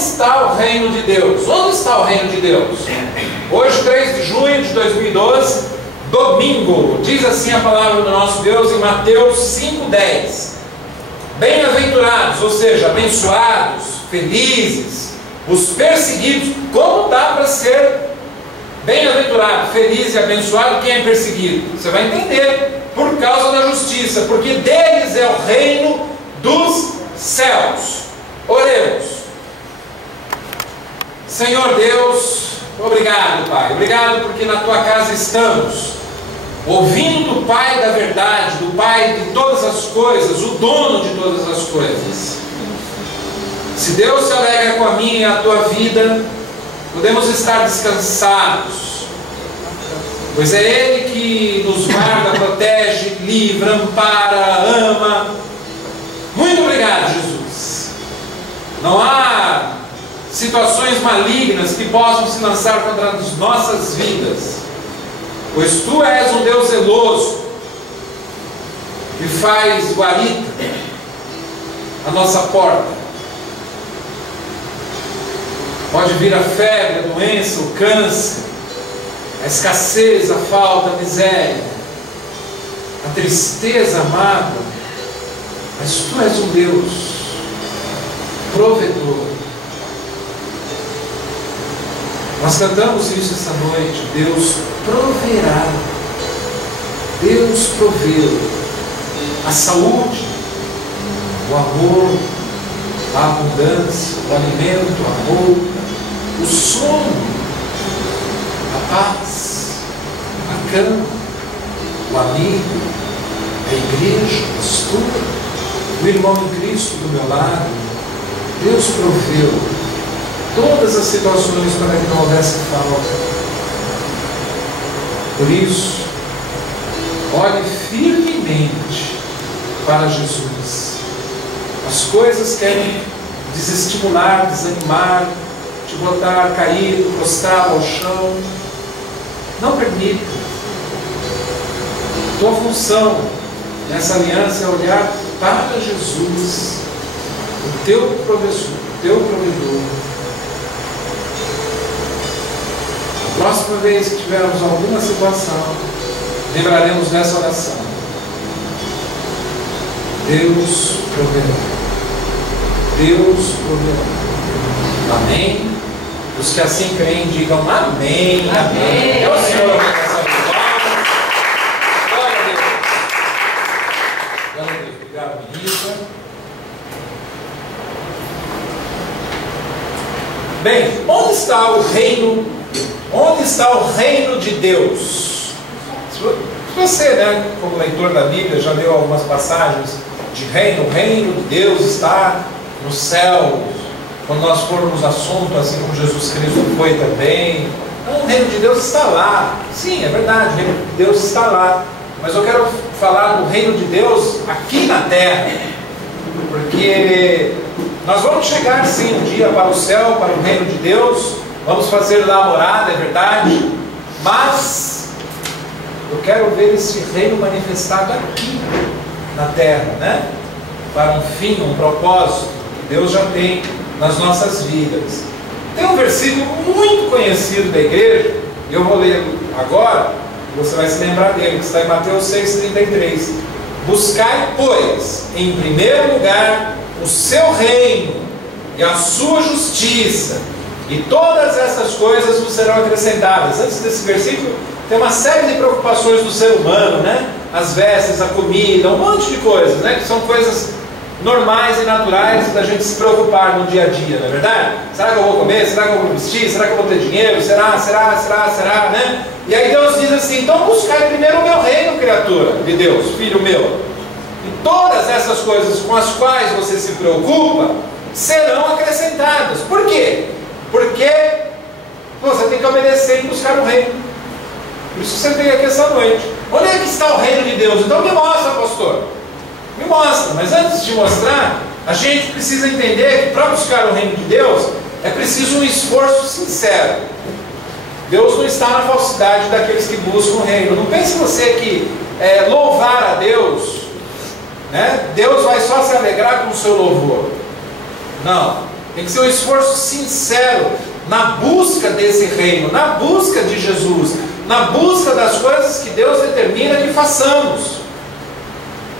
está o reino de Deus? Onde está o reino de Deus? Hoje, 3 de junho de 2012, domingo, diz assim a palavra do nosso Deus em Mateus 5,10: bem-aventurados, ou seja, abençoados, felizes, os perseguidos. Como dá para ser bem-aventurado, feliz e abençoado quem é perseguido? Você vai entender: por causa da justiça, porque deles é o reino dos céus. Oremos. Senhor Deus, obrigado, Pai. Obrigado porque na Tua casa estamos, ouvindo do Pai da verdade, do Pai de todas as coisas, o dono de todas as coisas. Se Deus se alegra com a minha e a Tua vida, podemos estar descansados, pois é Ele que nos guarda, protege, livra, ampara, ama. Muito obrigado, Jesus. Não há situações malignas que possam se lançar contra as nossas vidas, pois Tu és um Deus zeloso, que faz guarita à nossa porta. Pode vir a febre, a doença, o câncer, a escassez, a falta, a miséria, a tristeza, a mágoa, mas Tu és um Deus provedor. Nós cantamos isso essa noite: Deus proverá. Deus proveu a saúde, o amor, a abundância, o alimento, a roupa, o sono, a paz, a cama, o amigo, a igreja, o pastor, o irmão em Cristo do meu lado. Deus proveu todas as situações para que não houvesse falta. Por isso, olhe firmemente para Jesus. As coisas querem desestimular, desanimar, te botar caído, prostrado ao chão. Não permita. Tua função nessa aliança é olhar para Jesus, o teu professor, o teu provedor. A próxima vez que tivermos alguma situação, lembraremos dessa oração: Deus proverá. Deus proverá. Amém? Os que assim creem, digam amém. Amém. É o Senhor nessa vitória. Glória a Deus. Glória a Deus. Obrigado, Rita. Bem, onde está o reino? Onde está o reino de Deus? Se você, como leitor da Bíblia, já leu algumas passagens de reino, o reino de Deus está no céu. Quando nós formos assunto, assim como Jesus Cristo foi também, o reino de Deus está lá. Sim, é verdade, o reino de Deus está lá. Mas eu quero falar do reino de Deus aqui na terra, porque nós vamos chegar sim um dia para o céu, para o reino de Deus, vamos fazer lá a morada, é verdade, mas eu quero ver esse reino manifestado aqui na terra, para um fim, um propósito que Deus já tem nas nossas vidas. Tem um versículo muito conhecido da igreja, e eu vou ler agora, você vai se lembrar dele, que está em Mateus 6,33. Buscai, pois, em primeiro lugar o seu reino e a sua justiça, e todas essas coisas vos serão acrescentadas. Antes desse versículo, tem uma série de preocupações do ser humano, as vestes, a comida, um monte de coisas, que são coisas normais e naturais da gente se preocupar no dia a dia, não é verdade? Será que eu vou comer? Será que eu vou vestir? Será que eu vou ter dinheiro? Será? E aí Deus diz assim: então buscai primeiro o meu reino, criatura de Deus, filho meu. E todas essas coisas com as quais você se preocupa serão acrescentadas. Por quê? Porque você tem que obedecer e buscar o reino. Por isso você veio aqui essa noite. Onde é que está o reino de Deus? Então me mostra, pastor. Me mostra. Mas antes de mostrar, a gente precisa entender que para buscar o reino de Deus é preciso um esforço sincero. Deus não está na falsidade daqueles que buscam o reino. Não pense você que louvar a Deus, Deus vai só se alegrar com o seu louvor. Não. Tem que ser um esforço sincero na busca desse reino, na busca de Jesus, na busca das coisas que Deus determina que façamos.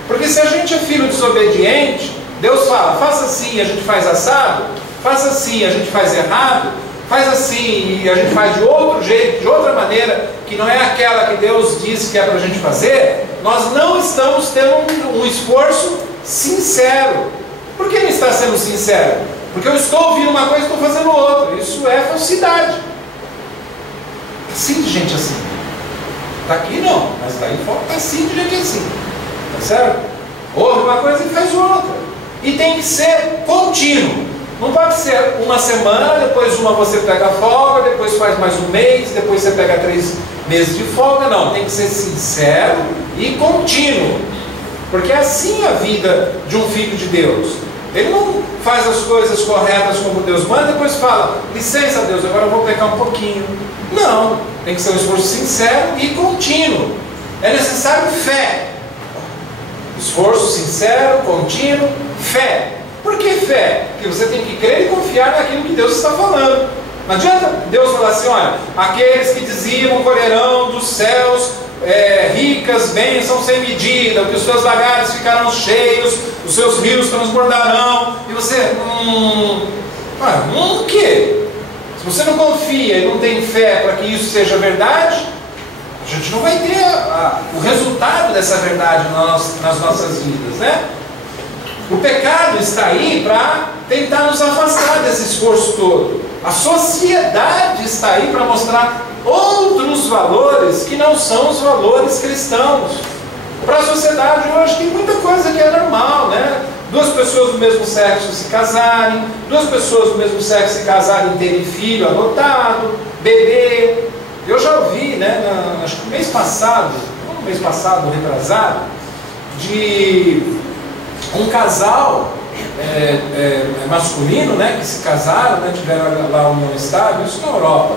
Porque se a gente é filho desobediente, Deus fala, faça assim e a gente faz assado, faça assim e a gente faz errado, faz assim e a gente faz de outro jeito, de outra maneira, que não é aquela que Deus disse que é para a gente fazer, nós não estamos tendo um esforço sincero. Por que não está sendo sincero? Porque eu estou ouvindo uma coisa e estou fazendo outra. Isso é falsidade. Assim de gente assim. Está aqui não, mas daí fora está assim de gente assim. Tá certo? Ouve uma coisa e faz outra. E tem que ser contínuo. Não pode ser uma semana, depois você pega folga, depois faz mais um mês, depois você pega 3 meses de folga. Não, tem que ser sincero e contínuo. Porque é assim a vida de um filho de Deus. Ele não faz as coisas corretas como Deus manda e depois fala, licença Deus, agora eu vou pecar um pouquinho. Não, tem que ser um esforço sincero e contínuo. É necessário fé. Esforço sincero, contínuo, fé. Por que fé? Porque você tem que crer e confiar naquilo que Deus está falando. Não adianta Deus falar assim, olha, aqueles que dizimam colherão dos céus ricas bênçãos sem medida, que os seus lagares ficarão cheios, os seus rios transbordarão, e você, o quê? Se você não confia e não tem fé para que isso seja verdade, a gente não vai ter o resultado dessa verdade nas nossas vidas, né? O pecado está aí para tentar nos afastar desse esforço todo. A sociedade está aí para mostrar outros valores que não são os valores cristãos. Para a sociedade hoje tem muita coisa que é normal, né? 2 pessoas do mesmo sexo se casarem, 2 pessoas do mesmo sexo se casarem e terem filho adotado, bebê. Eu já ouvi, né, acho que mês passado, retrasado, de um casal masculino, né, que se casaram, né, tiveram lá uma união estável, isso na Europa.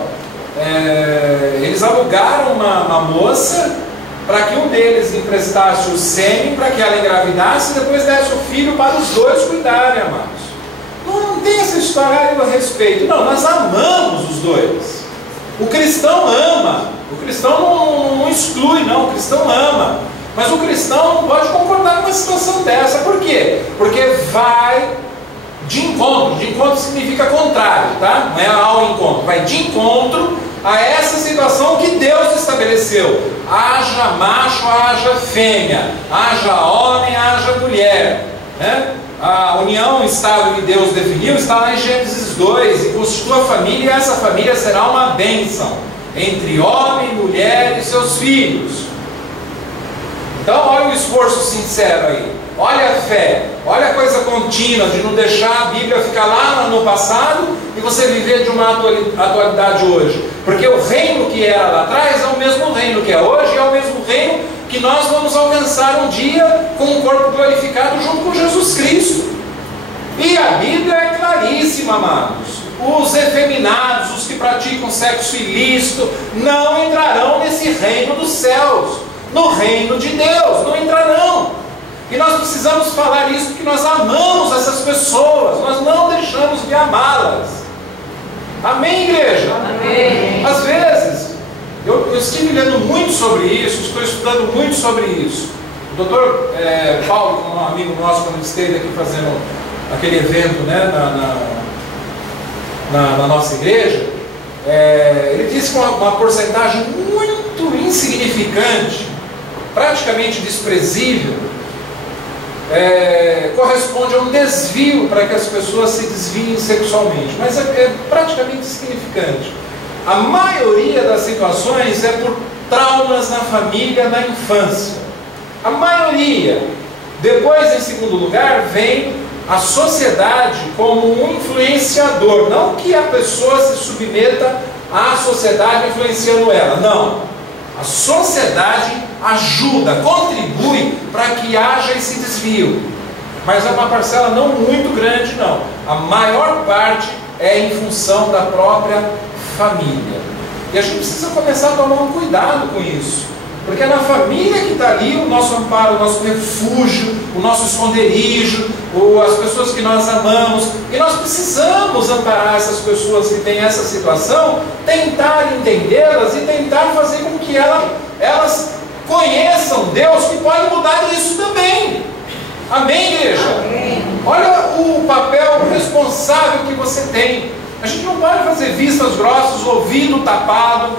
Eles alugaram uma moça para que um deles emprestasse o sêmen para que ela engravidasse e depois desse o filho para os 2 cuidarem, amados. Não tem essa história a respeito. Não, nós amamos os 2. O cristão ama. O cristão não exclui, não. O cristão ama. Mas o cristão não pode concordar com uma situação dessa. Por quê? Porque vai de encontro. De encontro significa contrário, tá? Não é ao encontro. Vai de encontro a essa situação que Deus estabeleceu. Haja macho, haja fêmea. Haja homem, haja mulher, né? A união estável que Deus definiu está lá em Gênesis 2. E constitua a família, e essa família será uma bênção entre homem, mulher e seus filhos. Então olha o esforço sincero aí, olha a fé, olha a coisa contínua de não deixar a Bíblia ficar lá no passado e você viver de uma atualidade hoje. Porque o reino que era lá atrás é o mesmo reino que é hoje, é o mesmo reino que nós vamos alcançar um dia com o corpo glorificado junto com Jesus Cristo. E a Bíblia é claríssima, amados. Os efeminados, os que praticam sexo ilícito, não entrarão nesse reino dos céus. No reino de Deus, não entrarão. E nós precisamos falar isso porque nós amamos essas pessoas, nós não deixamos de amá-las. Amém, igreja? Amém. Às vezes, eu estive lendo muito sobre isso, estou estudando muito sobre isso. O doutor Paulo, um amigo nosso, quando ele esteve aqui fazendo aquele evento, né, na nossa igreja, ele disse que uma porcentagem muito insignificante, praticamente desprezível, corresponde a um desvio para que as pessoas se desviem sexualmente, mas é praticamente insignificante. A maioria das situações é por traumas na família, na infância. A maioria. Depois, em segundo lugar, vem a sociedade como um influenciador. Não que a pessoa se submeta à sociedade influenciando ela, não. A sociedade ajuda, contribui para que haja esse desvio. Mas é uma parcela não muito grande, não. A maior parte é em função da própria família. E a gente precisa começar a tomar um cuidado com isso. Porque é na família que está ali o nosso amparo, o nosso refúgio, o nosso esconderijo, as pessoas que nós amamos. E nós precisamos amparar essas pessoas que têm essa situação, tentar entendê-las e tentar fazer com que elas conheçam Deus, que pode mudar isso também. Amém, igreja? Amém. Olha o papel responsável que você tem. A gente não pode fazer vistas grossas, ouvido tapado,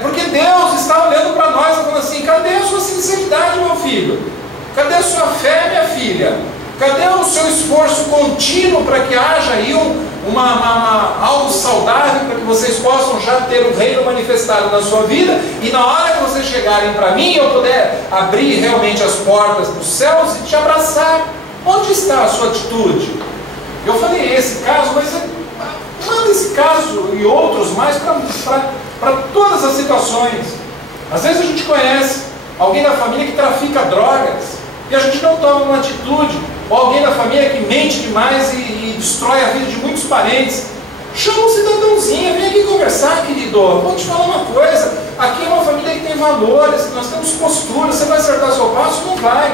porque Deus está olhando para nós e falando assim: cadê a sua sinceridade, meu filho? Cadê a sua fé, minha filha? Cadê o seu esforço contínuo para que haja aí algo saudável, para que vocês possam já ter o reino manifestado na sua vida, e na hora que vocês chegarem para mim, eu puder abrir realmente as portas dos céus e te abraçar? Onde está a sua atitude? Eu falei esse caso, mas manda esse caso e outros mais para todas as situações. Às vezes a gente conhece alguém da família que trafica drogas e a gente não toma uma atitude, ou alguém da família que mente demais e destrói a vida de muitos parentes. Chama um cidadãozinho, vem aqui conversar, querido. Vou te falar uma coisa: aqui é uma família que tem valores, nós temos postura. Você vai acertar seu passo? Não vai.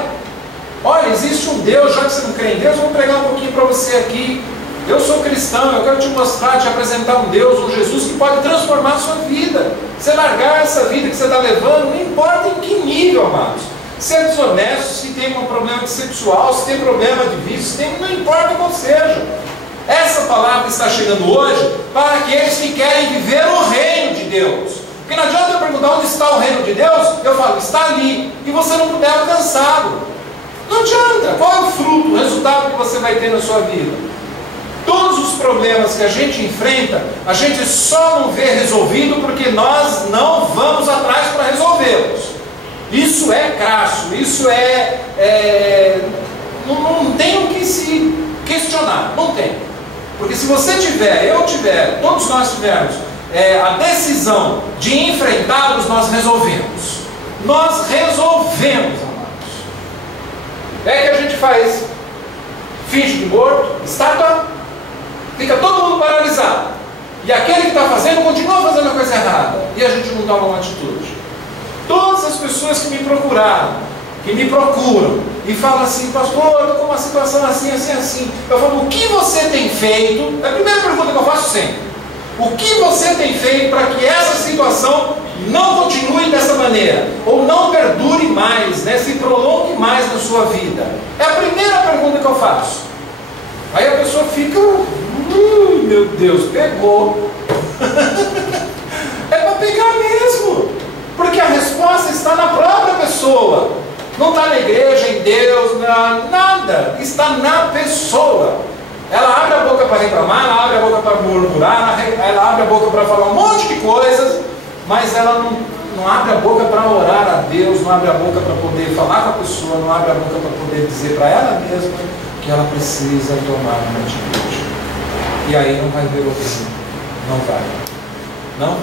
Olha, existe um Deus. Já que você não crê em Deus, eu vou pregar um pouquinho para você aqui. Eu sou cristão, eu quero te mostrar, te apresentar um Deus, um Jesus que pode transformar a sua vida. Você largar essa vida que você está levando, não importa em que nível, amados. Se é desonesto, se tem um problema sexual, se tem problema de vício, não importa qual seja. Essa palavra está chegando hoje para aqueles que querem viver o reino de Deus. Porque não adianta eu perguntar onde está o reino de Deus, eu falo, está ali, e você não puder alcançá-lo. Não adianta. Qual é o fruto, o resultado que você vai ter na sua vida? Todos os problemas que a gente enfrenta, a gente só não vê resolvido porque nós não vamos atrás para resolvê-los. Isso é crasso, isso não tem o que se questionar, não tem. Porque se você tiver, eu tiver, todos nós tivermos a decisão de enfrentá-los, nós resolvemos. Nós resolvemos, amados. É que a gente faz, finge de morto, estátua, fica todo mundo paralisado. E aquele que está fazendo, continua fazendo a coisa errada. E a gente não toma uma atitude. Todas as pessoas que me procuraram, que me procuram, e falam assim: pastor, eu estou com uma situação assim, assim, assim. Eu falo: o que você tem feito? É a primeira pergunta que eu faço sempre. O que você tem feito para que essa situação não continue dessa maneira? Ou não perdure mais, né? Se prolongue mais na sua vida? É a primeira pergunta que eu faço. Aí a pessoa fica: meu Deus, pegou. É para pegar mesmo. Porque a resposta está na própria pessoa. Não está na igreja, em Deus, nada. Está na pessoa. Ela abre a boca para reclamar, ela abre a boca para murmurar, ela abre a boca para falar um monte de coisas, mas ela não abre a boca para orar a Deus, não abre a boca para poder falar com a pessoa, não abre a boca para poder dizer para ela mesma que ela precisa tomar uma atitude. E aí não vai ver o fim. Não vai. Não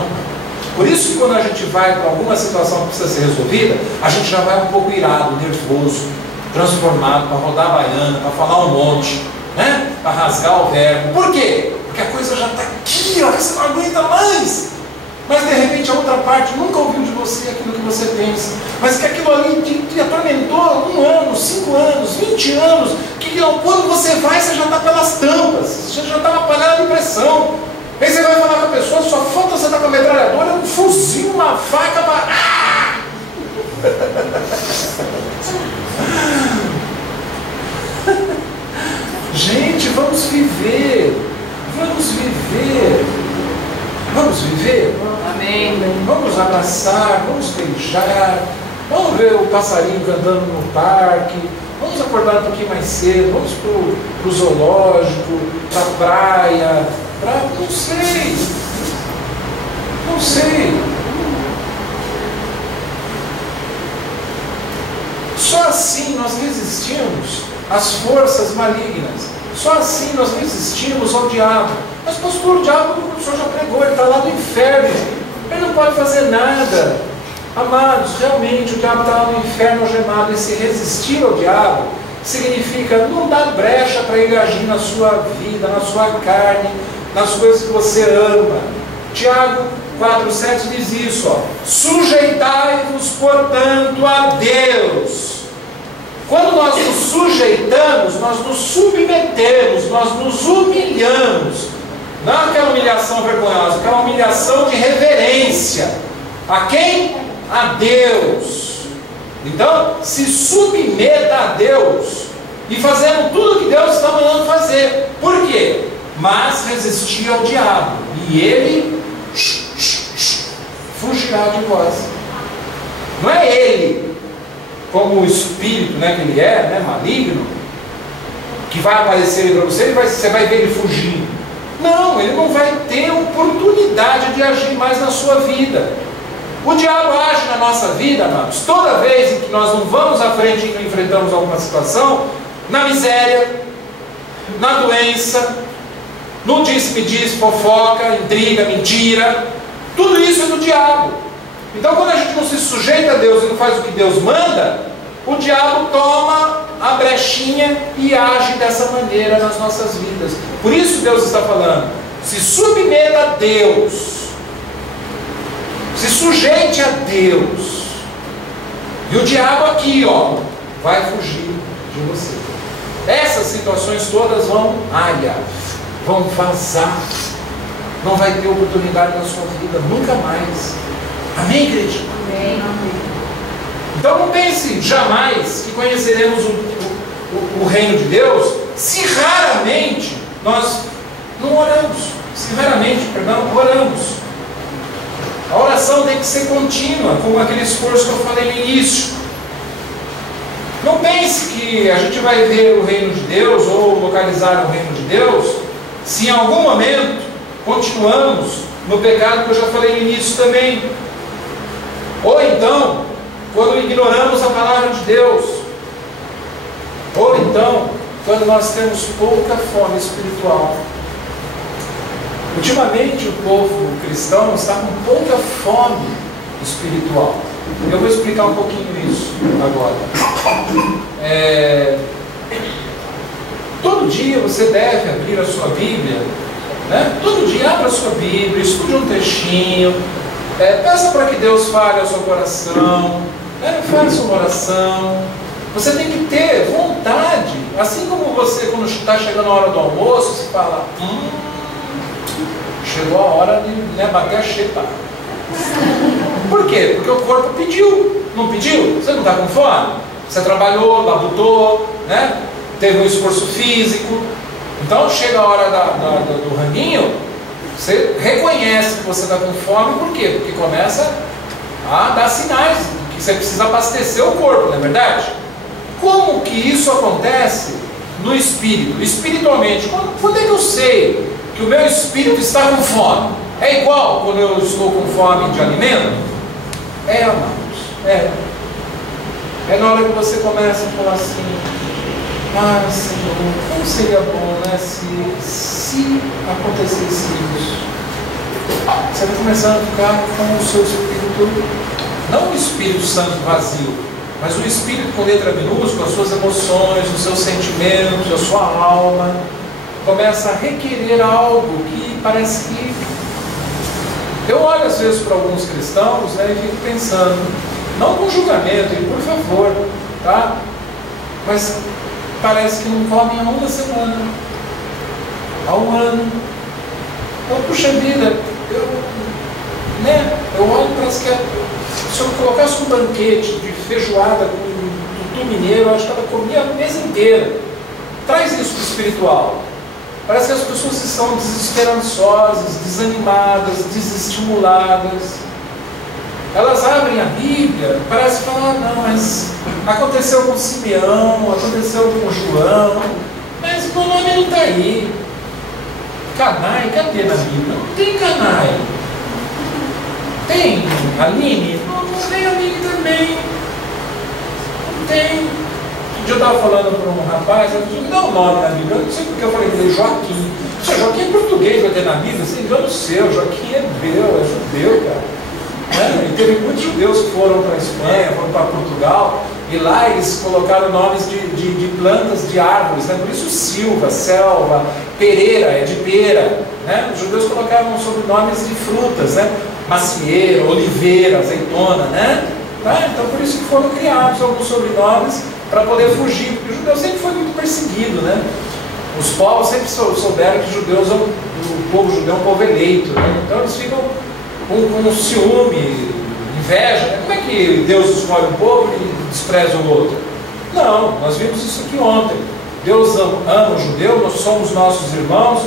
vai. Por isso que quando a gente vai para alguma situação que precisa ser resolvida, a gente já vai um pouco irado, nervoso, transformado, para rodar a baiana, para falar um monte, né? Para rasgar o verbo. Por quê? Porque a coisa já está aqui, ó, você não aguenta mais. Mas de repente a outra parte nunca ouviu de você aquilo que você pensa, mas que aquilo ali te atormentou 1 ano, 5 anos, 20 anos, que quando você vai, você já está pelas tampas, você já está na panela de pressão. Aí você vai falar com a pessoa, só falta você estar com a metralhadora, um fuzil, uma faca para... Gente, vamos viver. Vamos viver. Vamos viver? Amém. Vamos abraçar, vamos beijar, vamos ver o passarinho cantando no parque, vamos acordar um pouquinho mais cedo, vamos para o zoológico, para a praia, não sei. Só assim nós resistimos às forças malignas. Só assim nós resistimos ao diabo. Mas pastor, o diabo, o senhor já pregou, ele está lá no inferno, ele não pode fazer nada. Amados, realmente o diabo está lá no inferno algemado. E se resistir ao diabo significa não dar brecha para ele agir na sua vida, na sua carne, nas coisas que você ama. Tiago 4:7 diz isso, ó. Sujeitai-vos, portanto, a Deus. Quando nós nos sujeitamos, nós nos submetemos, nós nos humilhamos. Não é aquela humilhação vergonhosa, aquela humilhação de reverência. A quem? A Deus. Então, se submeta a Deus e fazendo tudo o que Deus está mandando fazer. Por quê? Mas resistir ao diabo, e ele fugirá de vós. Não é ele, como o espírito, né, que ele é, né, maligno, que vai aparecer para você e você vai ver ele fugindo. Não, ele não vai ter oportunidade de agir mais na sua vida. O diabo age na nossa vida, amados, toda vez em que nós não vamos à frente e enfrentamos alguma situação, na miséria, na doença, no disse-me-disse, fofoca, intriga, mentira. Tudo isso é do diabo. Então, quando a gente não se sujeita a Deus e não faz o que Deus manda, o diabo toma a brechinha e age dessa maneira nas nossas vidas. Por isso Deus está falando, se submeta a Deus, se sujeite a Deus, e o diabo aqui, ó, vai fugir de você. Essas situações todas vão vão vazar, não vai ter oportunidade na sua vida, nunca mais. Amém, igreja? Amém. Então não pense jamais que conheceremos o reino de Deus se raramente nós não oramos. Se raramente, perdão, oramos. A oração tem que ser contínua, como aquele esforço que eu falei no início. Não pense que a gente vai ver o reino de Deus ou localizar o reino de Deus se em algum momento continuamos no pecado que eu já falei no início também. Ou então, quando ignoramos a palavra de Deus. Ou então, quando nós temos pouca fome espiritual. Ultimamente o povo cristão está com pouca fome espiritual. Eu vou explicar um pouquinho isso agora. Todo dia você deve abrir a sua Bíblia, né? Todo dia abra a sua Bíblia, estude um textinho, peça para que Deus fale ao seu coração, faça uma oração. Você tem que ter vontade, assim como você, quando está chegando a hora do almoço, você fala, chegou a hora de bater a xepa. Por quê? Porque o corpo pediu. Não pediu? Você não está com fome? Você trabalhou, labutou, né? Teve um esforço físico. Então chega a hora do raninho, você reconhece que você está com fome. Por quê? Porque começa a dar sinais de que você precisa abastecer o corpo, não é verdade? Como que isso acontece no espírito? Espiritualmente, quando é que eu sei que o meu espírito está com fome? É igual quando eu estou com fome de alimento? Amados, é na hora que você começa a falar assim, Senhor, como seria bom, né, se acontecesse isso? Você vai começando a ficar com o seu espírito, não o Espírito Santo vazio, mas o espírito com letra minúscula, as suas emoções, os seus sentimentos, a sua alma, começa a requerer algo que parece que... Eu olho às vezes para alguns cristãos, né, e fico pensando, não com julgamento, e por favor, tá? Mas parece que não comem há uma semana, há um ano. Então, puxa vida, eu olho, parece que se eu colocasse um banquete de feijoada com tutu mineiro, eu acho que ela comia a mesa inteira. Traz isso para o espiritual. Parece que as pessoas estão desesperançosas, desanimadas, desestimuladas. Elas abrem a Bíblia, parece falar, não, mas aconteceu com Simeão, aconteceu com João, mas o nome não está aí. Canai, cadê na Bíblia? Não tem Canai. Tem Aline? Não tem Aline também. Não tem. Um dia eu estava falando para um rapaz, ele disse, me dá um nome na Bíblia. Eu não sei porque eu falei para ele, Joaquim. Joaquim é português, vai ter na Bíblia? Você engana o seu, Joaquim é hebreu, é judeu, cara. E teve muitos judeus que foram para a Espanha, foram para Portugal, e lá eles colocaram nomes de plantas, de árvores, né? Por isso Silva, Selva, Pereira, é de pera, né? Os judeus colocaram sobrenomes de frutas, né? macieira, oliveira, azeitona, né? Tá? Então por isso que foram criados alguns sobrenomes para poder fugir, porque o judeu sempre foi muito perseguido, né? Os povos sempre souberam que o povo judeu é um povo eleito, né? Então eles ficam com ciúme, inveja, né? Como é que Deus escolhe um povo e despreza o outro? Não, nós vimos isso aqui ontem. Deus ama o judeu, nós somos nossos irmãos,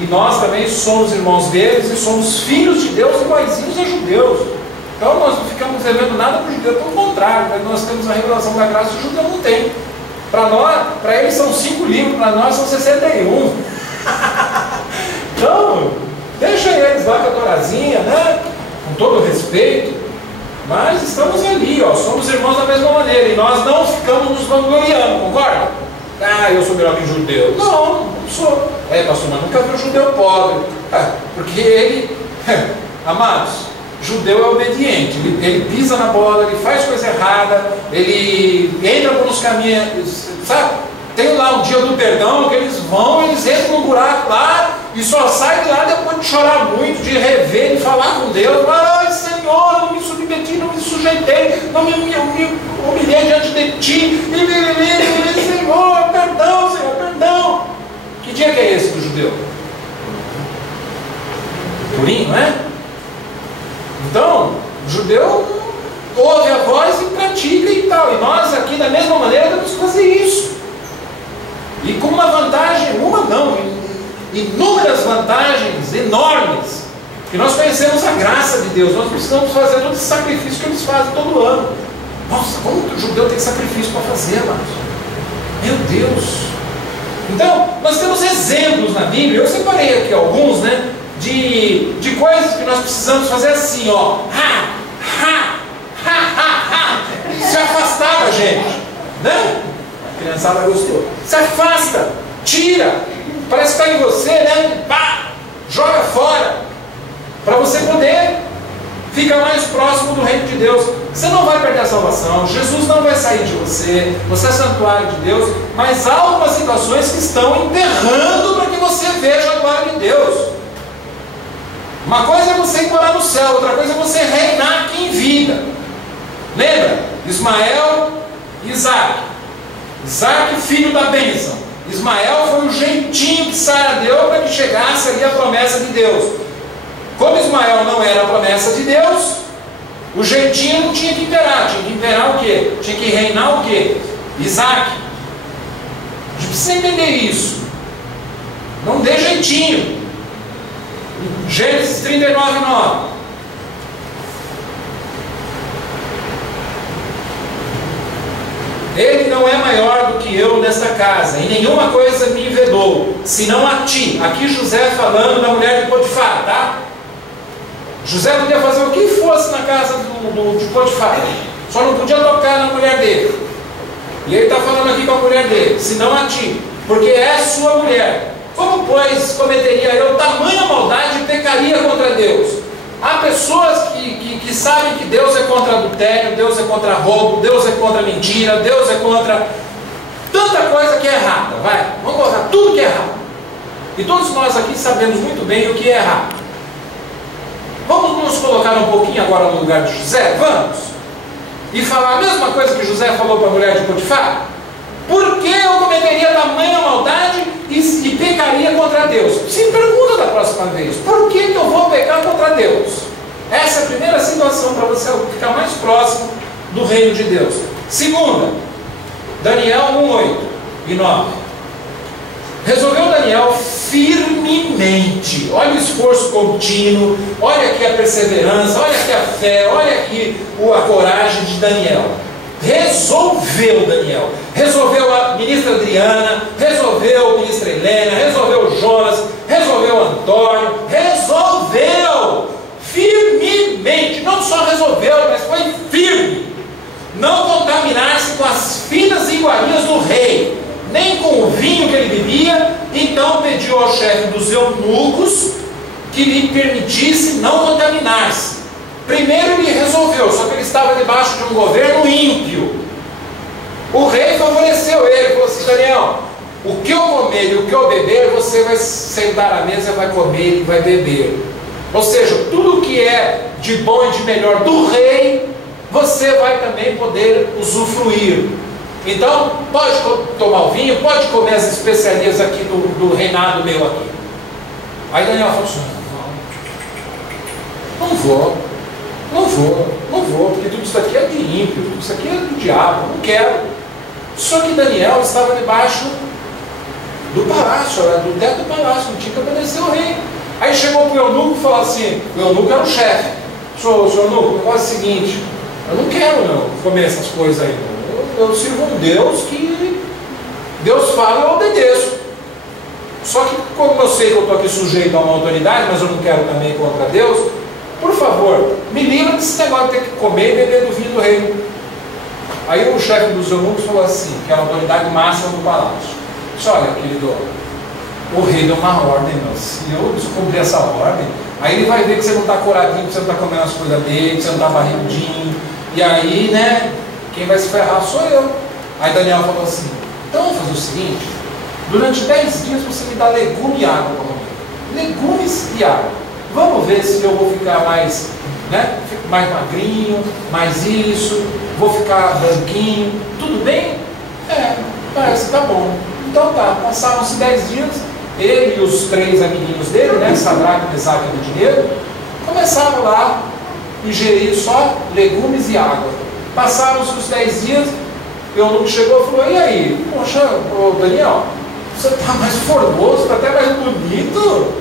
e nós também somos irmãos deles, e somos filhos de Deus iguaizinhos a judeus. Então nós não ficamos devendo nada para o judeu, pelo contrário, nós temos a revelação da graça, o judeu não tem. Para eles são 5 livros, para nós são 61. Então, deixa eles lá com a torazinha, né? Com todo respeito, mas estamos ali, ó, somos irmãos da mesma maneira, e nós não ficamos nos vangloriando, concorda? Ah, eu sou melhor que judeu. Não sou. Pastor, mas nunca vi um judeu pobre. Porque ele, amados, judeu é obediente, ele pisa na bola, ele faz coisa errada, ele entra por uns caminhos, sabe? Tem lá o dia do perdão, que eles entram num buraco lá e só saem de lá depois de chorar muito, de rever, de falar com Deus. Ai, Senhor, não me submeti, não me sujeitei, não me humilhei diante de Ti. Senhor, perdão. Que dia que é esse do judeu? Purim, não é? Então, o judeu ouve a voz e pratica e tal. E nós aqui, da mesma maneira, temos que fazer isso. E com uma vantagem, inúmeras vantagens enormes, que nós conhecemos a graça de Deus. Nós precisamos fazer todo esse sacrifício que eles fazem todo ano. Nossa, como que o judeu tem sacrifício para fazer, amados? Meu Deus! Então, nós temos exemplos na Bíblia, eu separei aqui alguns, né? De coisas que nós precisamos fazer assim, ó. Se afastar da gente, né? A criançada gostou. Se afasta, tira, parece que está em você, né? Pá, joga fora, para você poder ficar mais próximo do reino de Deus. Você não vai perder a salvação, Jesus não vai sair de você, você é santuário de Deus, mas há algumas situações que estão enterrando para que você veja a glória de Deus. Uma coisa é você ir morar no céu, outra coisa é você reinar aqui em vida. Lembra? Ismael e Isaac. Isaac, filho da bênção. Ismael foi o jeitinho que Sara deu para que chegasse ali a promessa de Deus. Como Ismael não era a promessa de Deus, o jeitinho não tinha que imperar. Tinha que imperar o quê? Tinha que reinar o quê? Isaac. A gente precisa entender isso. Não dê jeitinho. Gênesis 39:9. Ele não é maior do que eu nesta casa, e nenhuma coisa me vedou, senão a ti. Aqui José falando da mulher de Potifar, tá? José podia fazer o que fosse na casa de Potifar, só não podia tocar na mulher dele. E ele está falando aqui com a mulher dele, senão a ti, porque é sua mulher. Como, pois, cometeria eu tamanha maldade e pecaria contra Deus? Há pessoas que sabem que Deus é contra adultério, Deus é contra roubo, Deus é contra mentira, Deus é contra tanta coisa que é errada. Vamos colocar tudo que é errado. E todos nós aqui sabemos muito bem o que é errado. Vamos nos colocar um pouquinho agora no lugar de José? Vamos! E falar a mesma coisa que José falou para a mulher de Potifar? Por que eu cometeria tamanha maldade e pecaria contra Deus? Se pergunta da próxima vez, por que eu vou pecar contra Deus? Essa é a primeira situação para você ficar mais próximo do reino de Deus. Segunda, Daniel 1:8 e 9. Resolveu Daniel firmemente. Olha o esforço contínuo, olha aqui a perseverança, olha aqui a fé, olha aqui a coragem de Daniel. Resolveu Daniel, resolveu a ministra Adriana, resolveu a ministra Helena, resolveu o Jonas, resolveu o Antônio, resolveu firmemente, não só resolveu, mas foi firme, não contaminar-se com as finas iguarias do rei, nem com o vinho que ele bebia. Então pediu ao chefe dos eunucos que lhe permitisse não contaminar-se. Primeiro ele resolveu, só que ele estava debaixo de um governo ímpio. O rei favoreceu ele, falou assim: Daniel, o que eu comer e o que eu beber, você vai sentar à mesa, vai comer e vai beber. Ou seja, tudo que é de bom e de melhor do rei, você vai também poder usufruir. Então, pode tomar o vinho, pode comer as especiarias aqui do reinado meu aqui. Aí Daniel falou assim, não vou, porque tudo isso aqui é de ímpio, tudo isso aqui é do diabo, não quero. Só que Daniel estava debaixo do palácio, do teto do palácio, não tinha que obedecer ao rei. Aí chegou para o eunuco e falou assim, o eunuco era o chefe, senhor eunuco, o negócio é o seguinte, eu não quero não comer essas coisas aí, eu sirvo um Deus que Deus fala e eu obedeço. Só que como eu sei que eu estou aqui sujeito a uma autoridade, mas eu não quero também ir contra Deus, por favor, me livra desse negócio de ter que comer e beber do vinho do rei. Aí o chefe dos eunucos falou assim, que era a autoridade máxima do palácio, disse, olha querido, o rei deu uma ordem, mas se eu descobrir essa ordem, aí ele vai ver que você não está coradinho, que você não está comendo as coisas dele, que você não está barrigudinho, e aí, né, quem vai se ferrar sou eu. Aí Daniel falou assim, então vamos fazer o seguinte, durante 10 dias você me dá legume e água para comer, legumes e água, vamos ver se eu vou ficar mais, né, mais magrinho, mais isso, vou ficar branquinho, tudo bem? Parece que tá bom. Então tá, passaram-se 10 dias, ele e os 3 amiguinhos dele, né, Sadraque, Mesaque e Abednego, começaram lá a ingerir só legumes e água. Passaram-se os 10 dias, o eunuco chegou e falou, e aí? Poxa, Daniel, você está mais formoso, está até mais bonito,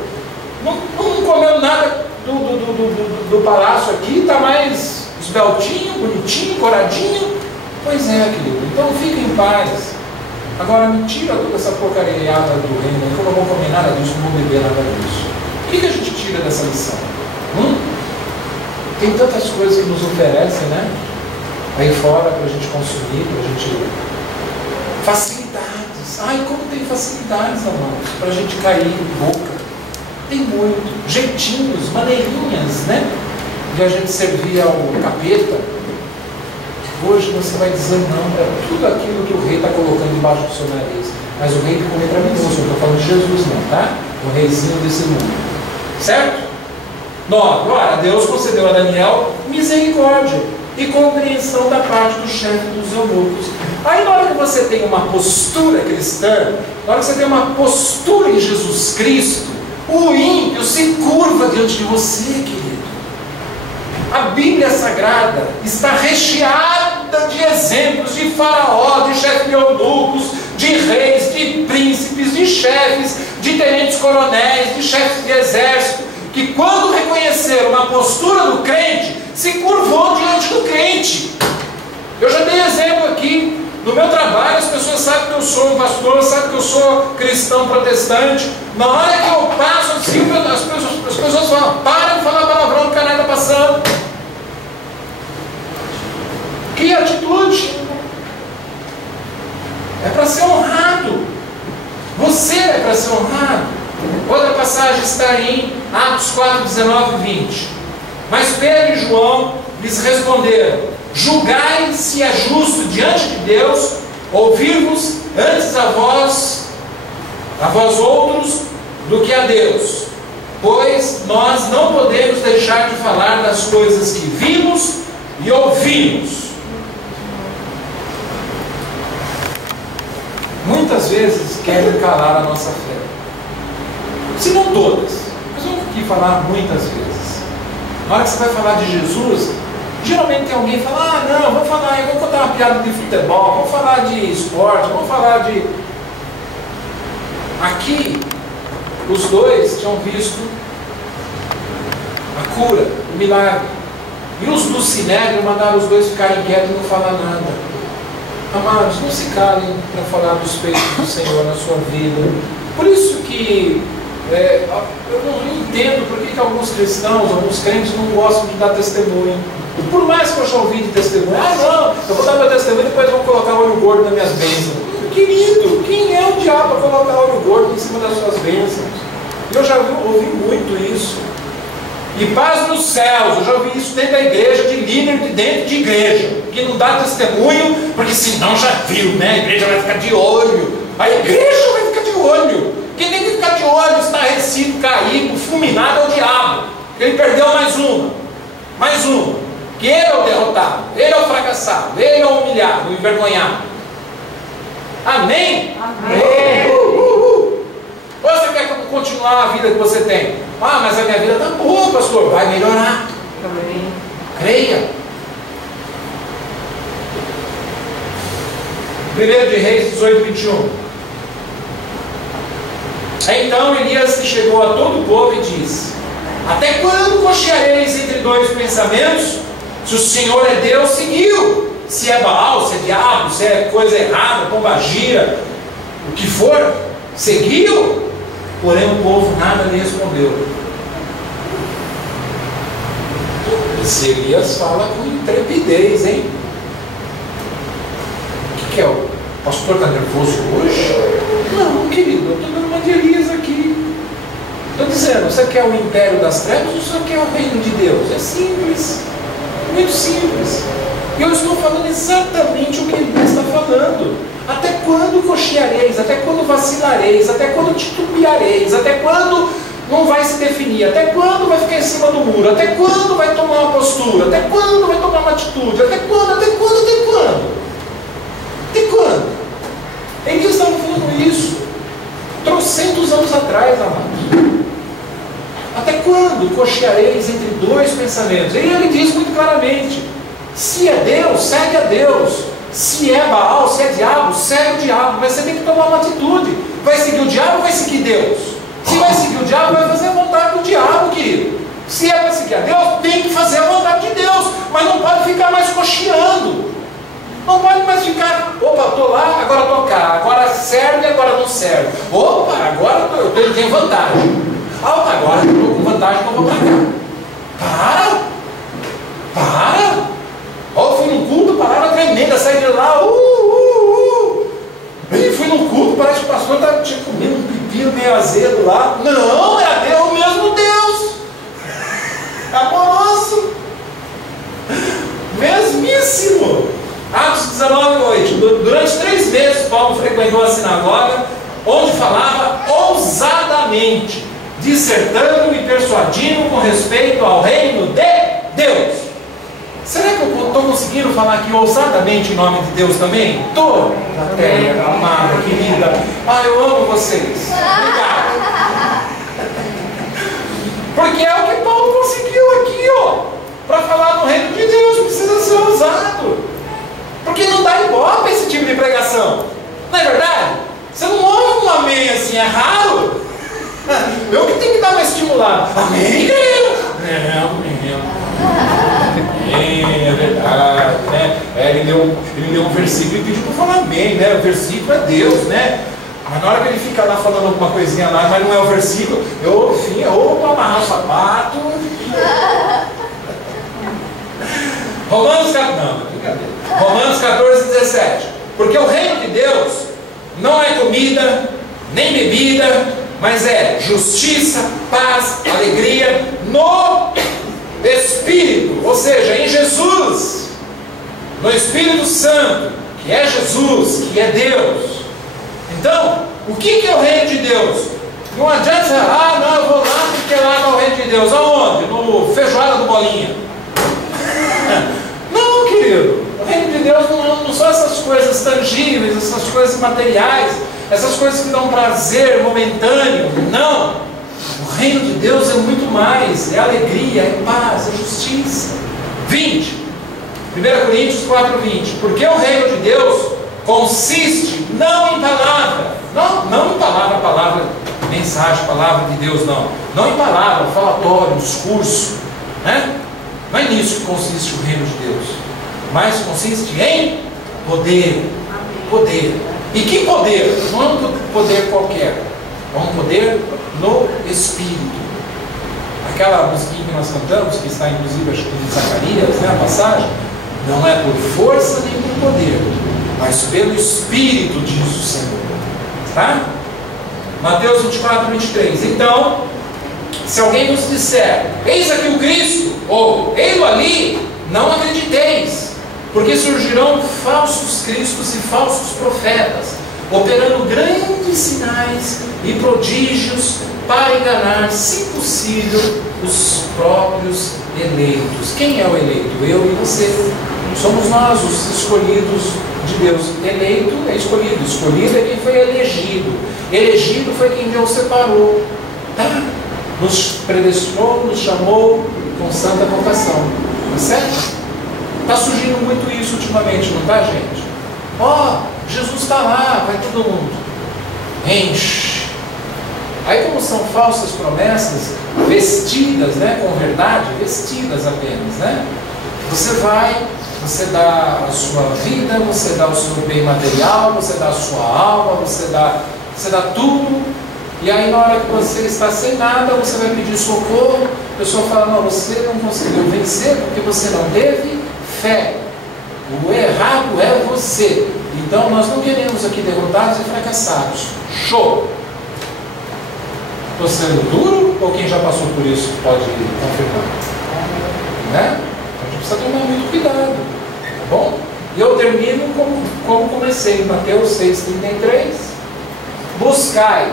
não comeu nada do palácio aqui, está mais esbeltinho, bonitinho, coradinho. Pois é, querido, então fique em paz. Agora me tira toda essa porcariada do reino, que eu não vou comer nada disso, não vou beber nada disso. O que a gente tira dessa lição? Tem tantas coisas que nos oferecem, né? Aí fora para a gente consumir, para a gente... Facilidades. Ai, como tem facilidades, amados, para a gente cair em boca. Tem muito. Jeitinhos, maneirinhas, né? De a gente servir ao capeta. Hoje você vai dizer não para tudo aquilo que o rei está colocando embaixo do seu nariz. Mas o rei tem que comer para mim, não. Eu estou falando de Jesus, não, tá? O reizinho desse mundo. Certo? 9. Ora, Deus concedeu a Daniel misericórdia e compreensão da parte do chefe dos eunucos. Aí na hora que você tem uma postura cristã, na hora que você tem uma postura em Jesus Cristo, o ímpio se curva diante de você, querido. A Bíblia Sagrada está recheada de exemplos de faraó, de chefes de eunucos, de reis, de príncipes, de chefes, de tenentes coronéis, de chefes de exército, que quando reconheceram uma postura do crente, se curvou diante do crente. Eu já dei exemplo aqui. No meu trabalho, as pessoas sabem que eu sou um pastor, sabem que eu sou cristão protestante. Na hora que eu passo assim, as pessoas falam, para de falar palavrão, o canal está passando. Que atitude! É para ser honrado. Você é para ser honrado. Outra passagem está em Atos 4, 19 e 20. Mas Pedro e João lhes responderam: julgai se é justo diante de Deus ouvir-vos antes a vós outros, do que a Deus. Pois nós não podemos deixar de falar das coisas que vimos e ouvimos. Muitas vezes querem calar a nossa fé. Se não todas, mas vamos aqui falar muitas vezes. Na hora que você vai falar de Jesus, geralmente tem alguém que fala, ah não, vamos falar, vamos contar uma piada de futebol, vamos falar de esporte, vamos falar de... Aqui, os dois tinham visto a cura, o milagre. E os do Sinédrio mandaram os dois ficarem quietos e não falar nada. Amados, não se calem para falar dos feitos do Senhor na sua vida. Por isso que eu não entendo por que alguns cristãos, alguns crentes não gostam de dar testemunho. Por mais que eu já ouvi de testemunho, ah não, eu vou dar meu testemunho e depois vou colocar olho gordo nas minhas bênçãos. Querido, quem é o diabo para colocar olho gordo em cima das suas bênçãos? Eu já ouvi muito isso. E paz nos céus, eu já ouvi isso dentro da igreja, de líder de dentro de igreja, que não dá testemunho, porque senão já viu, né? A igreja vai ficar de olho, a igreja vai ficar de olho. Quem tem que ficar de olho, estarrecido, caído, fulminado é o diabo. ele perdeu mais uma, que ele é o derrotado, ele é o fracassado, ele é o humilhado, o envergonhado. Amém? Amém. Ou você quer continuar a vida que você tem? Ah, mas a minha vida está boa, pastor. Vai melhorar. Amém. Creia. 1 de Reis 18, 21. Então Elias chegou a todo o povo e disse: até quando cocheareis entre dois pensamentos? Se o Senhor é Deus, seguiu. Se é Baal, se é diabo, se é coisa errada, pombagira, o que for, seguiu. Porém o povo nada lhe respondeu. Esse Elias fala com intrepidez, hein? O que é? O pastor está nervoso hoje? Não, querido, eu estou dando uma de Elias aqui. Estou dizendo, você quer o império das trevas ou você quer o reino de Deus? É simples, muito simples. E eu estou falando exatamente o que Elias está falando. Até quando cocheareis? Até quando vacilareis? Até quando titubeareis? Até quando não vai se definir? Até quando vai ficar em cima do muro? Até quando vai tomar uma postura? Até quando vai tomar uma atitude? Até quando? Até quando? Até quando? Até quando? Elias estava falando isso 300 anos atrás, amados. Até quando cocheareis entre dois pensamentos? E ele diz muito claramente: se é Deus, segue a Deus. Se é Baal, se é diabo, segue o diabo. Mas você tem que tomar uma atitude. Vai seguir o diabo ou vai seguir Deus? Se vai seguir o diabo, vai fazer a vontade do diabo, querido. Se é para seguir a Deus, tem que fazer a vontade de Deus. Mas não pode ficar mais cocheando. Não pode mais ficar, opa, estou lá, agora estou cá. Agora serve, agora não serve. Opa, agora eu tenho vantagem. Opa, agora eu estou com vantagem, então vou para cá. Para. Ó, fui num culto, palavra tremenda, saí de lá, E fui num culto, parece que o pastor estava comendo um pepino meio azedo lá. Não, é o mesmo Deus. Amoroso. Mesmíssimo. Atos 19, 8. Durante 3 meses, Paulo frequentou a sinagoga, onde falava ousadamente, dissertando e persuadindo com respeito ao reino de Deus. Será que eu estou conseguindo falar aqui ousadamente em nome de Deus também? Estou, Natélia, amada, querida. Eu amo vocês. Obrigado. Porque é o que Paulo conseguiu aqui, para falar do reino de Deus. Precisa ser ousado. Porque não dá ibope esse tipo de pregação. Não é verdade? Você não ouve um amém assim, é raro. Eu que tenho que dar uma estimulada. Amém, querido? É verdade, né? Ele leu um versículo e pediu para falar amém, né? O versículo é Deus, né? Mas na hora que ele fica lá falando alguma coisinha lá, mas não é o versículo, eu vou amarrar o sapato. Romanos 14, 17. Porque o reino de Deus não é comida, nem bebida, mas é justiça, paz, alegria no Espírito, ou seja, em Jesus, no Espírito Santo, que é Jesus, que é Deus. Então, o que é o reino de Deus? Não adianta você, não, eu vou lá porque lá está o reino de Deus. Aonde? No feijoada do Bolinha. Não, querido, o reino de Deus não são essas coisas tangíveis, essas coisas materiais, essas coisas que dão prazer momentâneo. Não. O reino de Deus é muito mais, é alegria, é paz, é justiça. 20, 1 Coríntios 4, 20. Porque o reino de Deus consiste não em palavra, não em palavra, mensagem, palavra de Deus, não em palavra, falatório, discurso, né? Não é nisso que consiste o reino de Deus, mas consiste em poder. E que poder? Não é um poder qualquer, é um poder no Espírito. Aquela musiquinha que nós cantamos, que está inclusive acho que em Zacarias, né, a passagem, não é por força nem por poder, mas pelo Espírito, diz o Senhor. Tá? Mateus 24, 23. Então, se alguém nos disser, eis aqui o Cristo, ou ei-lo ali, não acrediteis, porque surgirão falsos cristos e falsos profetas, operando grandes sinais e prodígios para enganar, se possível, os próprios eleitos. Quem é o eleito? Eu e você. Somos nós, os escolhidos de Deus. Eleito é escolhido. Escolhido é quem foi elegido. Elegido foi quem Deus separou. Tá? Nos predestinou, nos chamou com santa vocação. Tá certo? Está surgindo muito isso ultimamente, não está, gente? Jesus está lá, vai todo mundo. Enche. Aí, como são falsas promessas, vestidas, né, com verdade, vestidas apenas, né? Você vai, você dá a sua vida, você dá o seu bem material, você dá a sua alma, você dá tudo. E aí, na hora que você está sem nada, você vai pedir socorro. A pessoa fala: não, você não conseguiu vencer porque você não teve fé. O errado é você. Então, nós não queremos aqui derrotados e fracassados. Show! Estou sendo duro ou quem já passou por isso pode confirmar? Né? A gente precisa tomar muito cuidado. Tá bom? E eu termino como comecei, em Mateus 6,33. Buscai.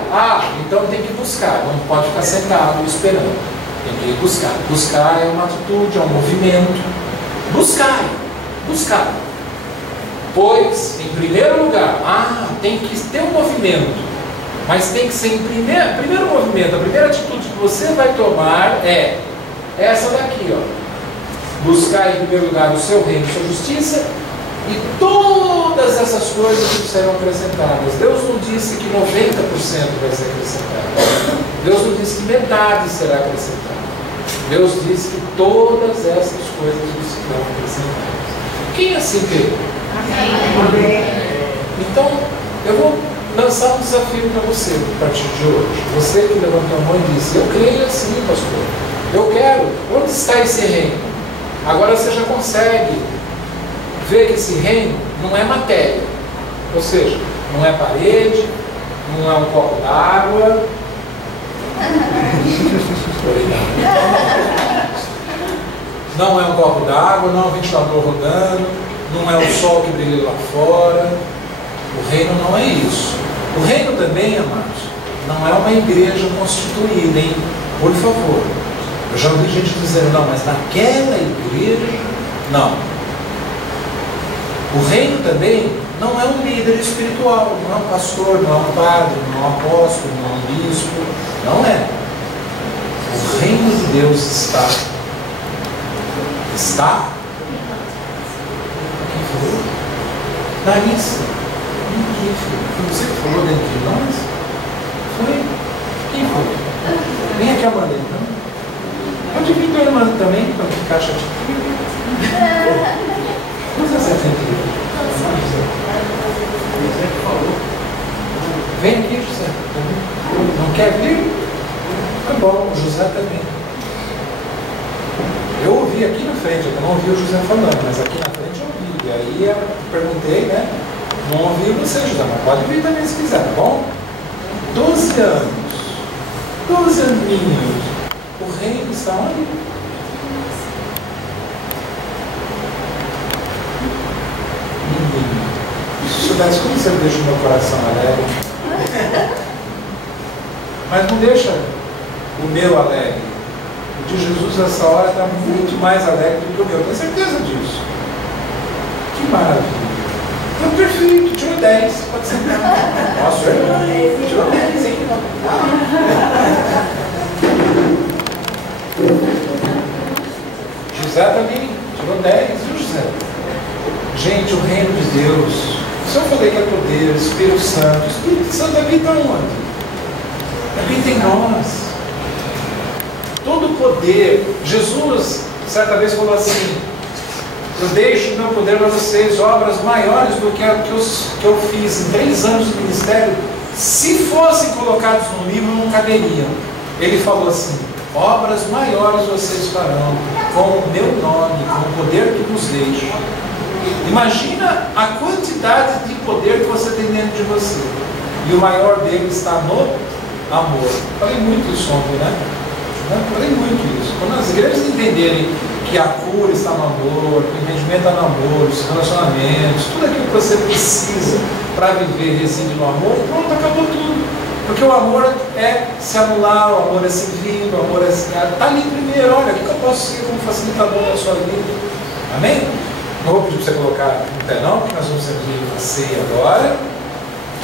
Então tem que buscar. Não pode ficar sentado esperando. Tem que buscar. Buscar é uma atitude, é um movimento. Buscai. Buscar. Pois, em primeiro lugar, tem que ter um movimento. Mas tem que ser em primeiro movimento, a primeira atitude que você vai tomar é essa daqui, buscar em primeiro lugar o seu reino, a sua justiça, e todas essas coisas que serão acrescentadas. Deus não disse que 90% vai ser acrescentado. Deus não disse que metade será acrescentada. Deus disse que todas essas coisas serão acrescentadas. Quem assim crê? Amém. Então, eu vou lançar um desafio para você a partir de hoje. Você que levantou a mão e disse: eu creio assim, pastor. Eu quero. Onde está esse reino? Agora você já consegue ver que esse reino não é matéria. Ou seja, não é parede, não é um copo d'água. Não é um copo d'água, não é um ventilador rodando, não é o sol que brilha lá fora. O reino não é isso. O reino também, amados, não é uma igreja constituída, hein? Por favor. Eu já ouvi gente dizendo: não, mas naquela igreja, não. O reino também não é um líder espiritual, não é um pastor, não é um padre, não é um apóstolo, não é um bispo. Não é. O reino de Deus está. Está? Quem falou? Larissa. Foi você que falou dentro de nós? Foi? Quem foi? Vem aqui, Amanda, então. Pode vir com a irmã também, para ficar chateado. Quantos você tem aqui? José que falou. Vem aqui, José. Não quer vir? Tá bom, o José também. Eu ouvi aqui na frente, eu não ouvi o José falando, mas aqui na frente eu ouvi. E aí eu perguntei, né? Não ouvi você, José, mas pode vir também se quiser, tá bom? 12 anos. 12 aninhos. O reino está onde? Menino. Se soubesse como você deixa o meu coração alegre. Mas não deixa o meu alegre. O de Jesus nessa hora está muito mais alegre do que o meu. Tenho certeza disso. Que maravilha. Então, perfeito, tirou 10. Pode ser. Nossa, tirou 10, hein? José também tirou 10, viu, José? Gente, o reino de Deus. Se eu falei que é poder, Espírito Santo. O Espírito Santo habita onde? Habita em nós. Todo o poder. Jesus, certa vez, falou assim: eu deixo o meu poder para vocês, obras maiores do que eu fiz em 3 anos de ministério. Se fossem colocados no livro, não caberiam. Ele falou assim: obras maiores vocês farão com o meu nome, com o poder que vos deixo. Imagina a quantidade de poder que você tem dentro de você. E o maior dele está no amor. Falei muito isso ontem, né? Falei muito isso. Quando as igrejas entenderem que a cura está no amor, que o entendimento está no amor, os relacionamentos, tudo aquilo que você precisa para viver reside no amor, pronto, acabou tudo. Porque o amor é se anular, o amor é servir, o amor é está ali primeiro. Olha, o que eu posso ser como facilitador da sua vida? Amém? Não vou pedir para você colocar no pé não, porque nós vamos servir a ceia agora.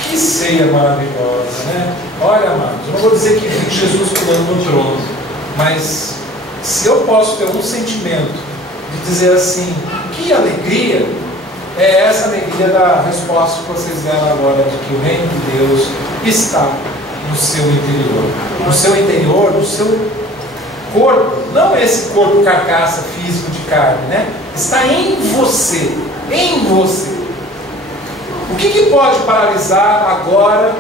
Que ceia maravilhosa, né? Olha, amados, eu não vou dizer que Jesus pulando no trono, mas se eu posso ter um sentimento de dizer assim, que alegria, é essa alegria da resposta que vocês deram agora, de que o reino de Deus está no seu interior. No seu interior, no seu corpo, não esse corpo carcaça físico de carne, né? Está em você, em você. O que pode paralisar agora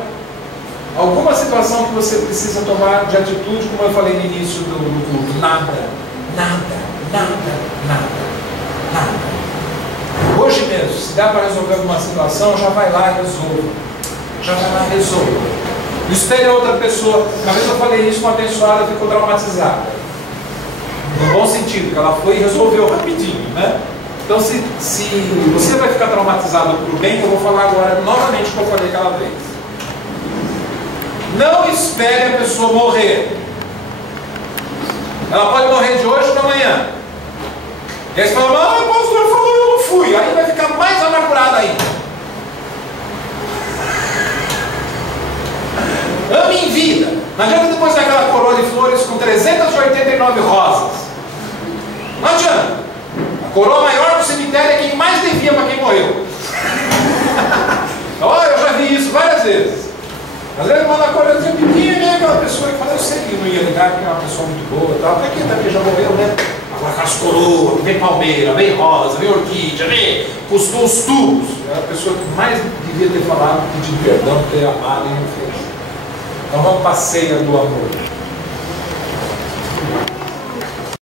alguma situação que você precisa tomar de atitude, como eu falei no início do culto? Nada, nada, nada, nada, nada. Hoje mesmo, se dá para resolver alguma situação, já vai lá e resolva. Já vai lá e resolva. Não espere a outra pessoa. Uma vez eu falei isso, uma abençoada ficou traumatizada. No bom sentido, que ela foi e resolveu rapidinho, né? Então, se você vai ficar traumatizado por bem, eu vou falar agora novamente o que eu falei aquela vez. Não espere a pessoa morrer. Ela pode morrer de hoje para amanhã. E aí você fala, o pastor falou, eu não fui. Aí vai ficar mais amargurado ainda. Ame em vida. Não adianta depois daquela coroa de flores com 389 rosas. Não adianta. A coroa maior do cemitério é quem mais devia para quem morreu. Olha, eu já vi isso várias vezes. Às vezes manda a coroazinha pequena, aquela pessoa que fala, eu sei que não ia ligar, porque é uma pessoa muito boa e tal. Até que já morreu, né? Agora com as coroas, vem palmeira, vem rosa, vem orquídea, vem, custou os tubos. É a pessoa que mais devia ter falado, pedido perdão, ter amado e não fez. Então vamos para a ceia do amor.